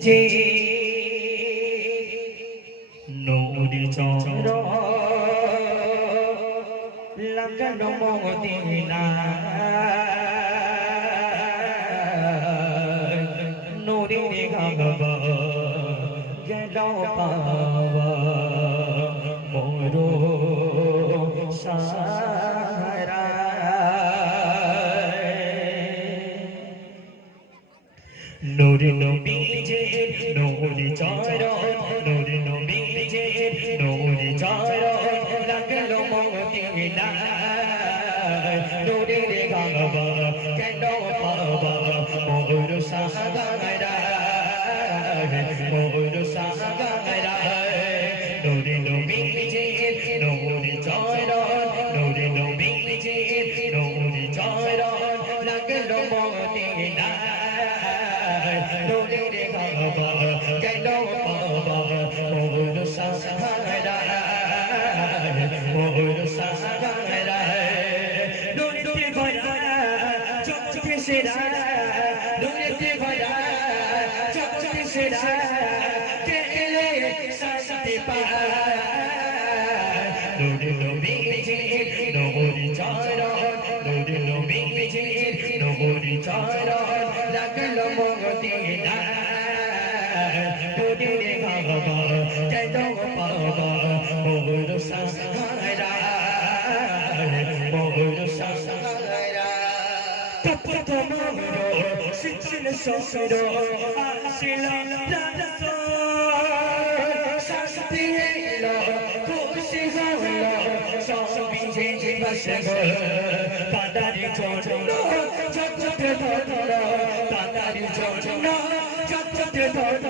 যে নদী চর লাগানো মদিনা নদীর গাগবা গেল পাওয়া। নুরি নবী যে নুরি চর নুরি নবী যে নুরি চর লাগল মদিনা। নুরি রে গাবা কেন পাবা? মোর সাহাগারা মোর সাহাগারা। নুরি নবী যে নুরি চর নুরি নবী যে নুরি চর লাগল মদিনা। নুরি রে গাবা কেন পাবা মোর সাহাগারা মোর সাহাগারা নুরিতে ভরা চোখে সেরা নুরিতে ভরা চোখে সেরা কেলে শান্তি পায় নুরি নবী যে নবরি চারা নুরি নবী যে নবরি চারা লাগল মদিনা রে বাবা কেন বাবা মোর সাহারা মোর সাহারা তপত মোর শিছিল সসর আসিল রাজস শান্তি এলো খুশি হলো সবই যে বস গল তাদারি চোচন চচতে ধর তাদারি চোচন চচতে ধর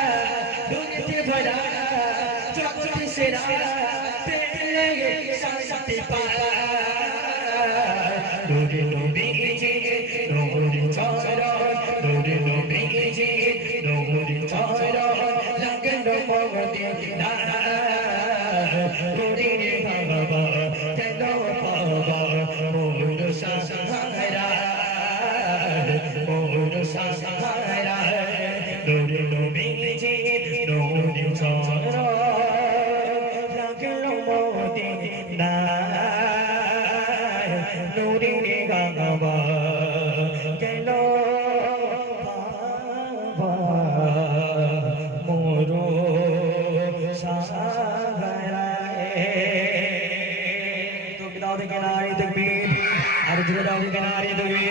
শান্তি পায় নুরি নবী যে নুরি চর নুরি নবী যে নুরি চর লাগল মদিনা নুরি রে বাবা কেন বাবা মোর সাহারা মোর সাহারা নুরি নবী যে নুরি নুরি রে বাবা কেন মোরো মোর সাহারা তো দাও কিনারে দেখবি। আর জুড়ে দাও কিনারে তকবীর